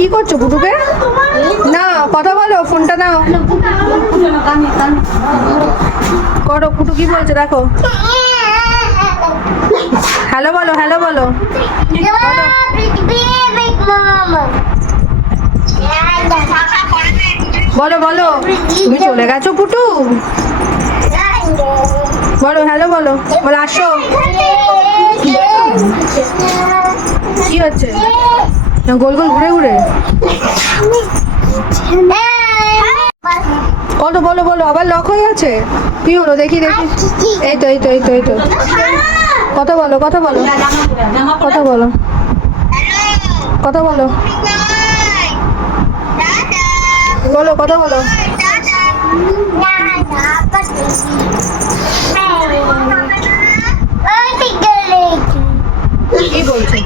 কি করছো পুটুকে? না কথা বলো, ফোনটা নাও। করো, পুটু কি বলছে দেখো। হ্যালো বলো, হ্যালো বলো। বলো বলো, তুমি চলে গেছো পুটু? বলো হ্যালো বলো, বলো আসো। কি হচ্ছে? গোল গোল ঘুরে ঘুরে বলো বলো বলো, আবার লক হয়ে গেছে। কি হলো দেখি দেখি। এই তো এই তো এই তো এই তো। কথা বলো কথা বলো কথা বলো কথা বলো বলো কথা বলো। কি বলছো?